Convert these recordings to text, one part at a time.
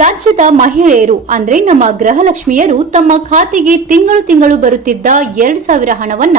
ರಾಜ್ಯದ ಮಹಿಳೆಯರು ಅಂದ್ರೆ ನಮ್ಮ ಗೃಹಲಕ್ಷ್ಮಿಯರು ತಮ್ಮ ಖಾತೆಗೆ ತಿಂಗಳು ಬರುತ್ತಿದ್ದ 2,000 ಹಣವನ್ನ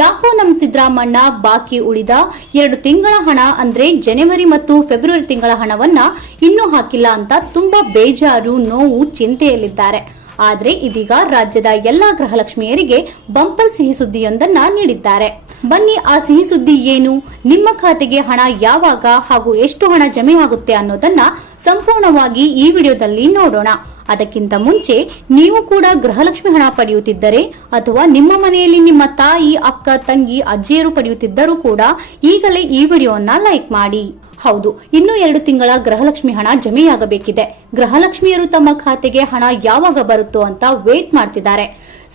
ಯಾಕೋ ನಮ್ಮ ಸಿದ್ದರಾಮಣ್ಣ ಬಾಕಿ ಉಳಿದ 2 ತಿಂಗಳ ಹಣ ಅಂದ್ರೆ ಜನವರಿ ಮತ್ತು ಫೆಬ್ರವರಿ ತಿಂಗಳ ಹಣವನ್ನ ಇನ್ನೂ ಹಾಕಿಲ್ಲ ಅಂತ ತುಂಬಾ ಬೇಜಾರು, ನೋವು, ಚಿಂತೆಯಲ್ಲಿದ್ದಾರೆ. ಆದ್ರೆ ಇದೀಗ ರಾಜ್ಯದ ಎಲ್ಲಾ ಗೃಹಲಕ್ಷ್ಮಿಯರಿಗೆ ಬಂಪರ್ ಸಿಹಿ ಸುದ್ದಿಯೊಂದನ್ನ ನೀಡಿದ್ದಾರೆ. ಬನ್ನಿ ಆ ಸಿಹಿ ಸುದ್ದಿ ಏನು, ನಿಮ್ಮ ಖಾತೆಗೆ ಹಣ ಯಾವಾಗ ಹಾಗೂ ಎಷ್ಟು ಹಣ ಜಮೆ ಆಗುತ್ತೆ ಅನ್ನೋದನ್ನ ಸಂಪೂರ್ಣವಾಗಿ ಈ ವಿಡಿಯೋದಲ್ಲಿ ನೋಡೋಣ. ಅದಕ್ಕಿಂತ ಮುಂಚೆ ನೀವು ಕೂಡ ಗೃಹಲಕ್ಷ್ಮಿ ಹಣ ಪಡೆಯುತ್ತಿದ್ದರೆ ಅಥವಾ ನಿಮ್ಮ ಮನೆಯಲ್ಲಿ ನಿಮ್ಮ ತಾಯಿ, ಅಕ್ಕ, ತಂಗಿ, ಅಜ್ಜಿಯರು ಪಡೆಯುತ್ತಿದ್ದರೂ ಕೂಡ ಈಗಲೇ ಈ ವಿಡಿಯೋನ ಲೈಕ್ ಮಾಡಿ. ಹೌದು, ಇನ್ನು 2 ತಿಂಗಳ ಗೃಹಲಕ್ಷ್ಮಿ ಹಣ ಜಮೆಯಾಗಬೇಕಿದೆ. ಗೃಹಲಕ್ಷ್ಮಿಯರು ತಮ್ಮ ಖಾತೆಗೆ ಹಣ ಯಾವಾಗ ಬರುತ್ತೋ ಅಂತ ವೇಟ್ ಮಾಡ್ತಿದ್ದಾರೆ.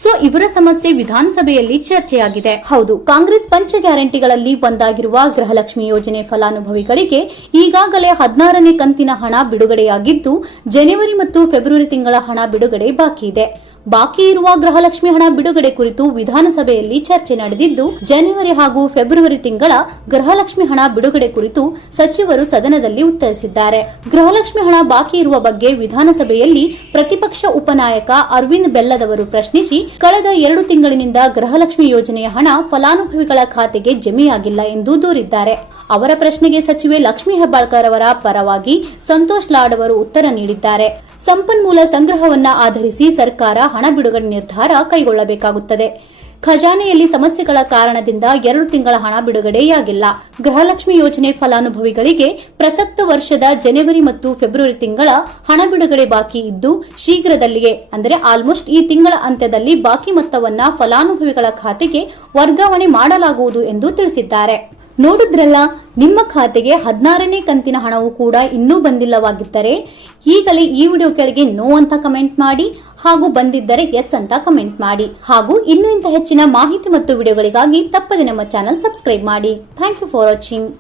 ಸೊ ಇವರ ಸಮಸ್ಯೆ ವಿಧಾನಸಭೆಯಲ್ಲಿ ಚರ್ಚೆಯಾಗಿದೆ. ಹೌದು, ಕಾಂಗ್ರೆಸ್ ಪಂಚ ಗ್ಯಾರಂಟಿಗಳಲ್ಲಿ ಒಂದಾಗಿರುವ ಗೃಹಲಕ್ಷ್ಮಿ ಯೋಜನೆ ಫಲಾನುಭವಿಗಳಿಗೆ ಈಗಾಗಲೇ 16ನೇ ಕಂತಿನ ಹಣ ಬಿಡುಗಡೆಯಾಗಿದ್ದು, ಜನವರಿ ಮತ್ತು ಫೆಬ್ರವರಿ ತಿಂಗಳ ಹಣ ಬಿಡುಗಡೆ ಬಾಕಿ ಇದೆ. ಬಾಕಿ ಇರುವ ಗೃಹಲಕ್ಷ್ಮಿ ಹಣ ಬಿಡುಗಡೆ ಕುರಿತು ವಿಧಾನಸಭೆಯಲ್ಲಿ ಚರ್ಚೆ ನಡೆದಿದ್ದು, ಜನವರಿ ಹಾಗೂ ಫೆಬ್ರವರಿ ತಿಂಗಳ ಗೃಹಲಕ್ಷ್ಮಿ ಹಣ ಬಿಡುಗಡೆ ಕುರಿತು ಸಚಿವರು ಸದನದಲ್ಲಿ ಉತ್ತರಿಸಿದ್ದಾರೆ. ಗೃಹಲಕ್ಷ್ಮಿ ಹಣ ಬಾಕಿ ಇರುವ ಬಗ್ಗೆ ವಿಧಾನಸಭೆಯಲ್ಲಿ ಪ್ರತಿಪಕ್ಷ ಉಪನಾಯಕ ಅರವಿಂದ್ ಬೆಲ್ಲದವರು ಪ್ರಶ್ನಿಸಿ, ಕಳೆದ 2 ತಿಂಗಳಿನಿಂದ ಗೃಹಲಕ್ಷ್ಮಿ ಯೋಜನೆಯ ಹಣ ಫಲಾನುಭವಿಗಳ ಖಾತೆಗೆ ಜಮೆಯಾಗಿಲ್ಲ ಎಂದು ದೂರಿದ್ದಾರೆ. ಅವರ ಪ್ರಶ್ನೆಗೆ ಸಚಿವೆ ಲಕ್ಷ್ಮೀ ಹೆಬ್ಬಾಳ್ಕರ್ ಅವರ ಪರವಾಗಿ ಸಂತೋಷ್ ಲಾಡ್ ಅವರು ಉತ್ತರ ನೀಡಿದ್ದಾರೆ. ಸಂಪನ್ಮೂಲ ಸಂಗ್ರಹವನ್ನ ಆಧರಿಸಿ ಸರ್ಕಾರ ಹಣ ಬಿಡುಗಡೆ ನಿರ್ಧಾರ ಕೈಗೊಳ್ಳಬೇಕಾಗುತ್ತದೆ. ಖಜಾನೆಯಲ್ಲಿ ಸಮಸ್ಯೆಗಳ ಕಾರಣದಿಂದ 2 ತಿಂಗಳ ಹಣ ಬಿಡುಗಡೆಯಾಗಿಲ್ಲ. ಗೃಹಲಕ್ಷ್ಮಿ ಯೋಜನೆ ಫಲಾನುಭವಿಗಳಿಗೆ ಪ್ರಸಕ್ತ ವರ್ಷದ ಜನವರಿ ಮತ್ತು ಫೆಬ್ರವರಿ ತಿಂಗಳ ಹಣ ಬಿಡುಗಡೆ ಬಾಕಿ ಇದ್ದು, ಶೀಘ್ರದಲ್ಲಿಯೇ ಅಂದರೆ ಆಲ್ಮೋಸ್ಟ್ ಈ ತಿಂಗಳ ಅಂತ್ಯದಲ್ಲಿ ಬಾಕಿ ಮೊತ್ತವನ್ನ ಫಲಾನುಭವಿಗಳ ಖಾತೆಗೆ ವರ್ಗಾವಣೆ ಮಾಡಲಾಗುವುದು ಎಂದು ತಿಳಿಸಿದ್ದಾರೆ. ನೋಡಿದ್ರಲ್ಲ, ನಿಮ್ಮ ಖಾತೆಗೆ 16ನೇ ಕಂತಿನ ಹಣವು ಕೂಡ ಇನ್ನೂ ಬಂದಿಲ್ಲವಾಗಿದ್ದರೆ ಈಗಲೇ ಈ ವಿಡಿಯೋ ಕೆಳಗೆ ನೋ ಅಂತ ಕಮೆಂಟ್ ಮಾಡಿ ಹಾಗೂ ಬಂದಿದ್ದರೆ ಎಸ್ ಅಂತ ಕಮೆಂಟ್ ಮಾಡಿ. ಹಾಗೂ ಇನ್ನೂ ಇಂಥ ಹೆಚ್ಚಿನ ಮಾಹಿತಿ ಮತ್ತು ವಿಡಿಯೋಗಳಿಗಾಗಿ ತಪ್ಪದೆ ನಮ್ಮ ಚಾನೆಲ್ ಸಬ್ಸ್ಕ್ರೈಬ್ ಮಾಡಿ. Thank you for watching.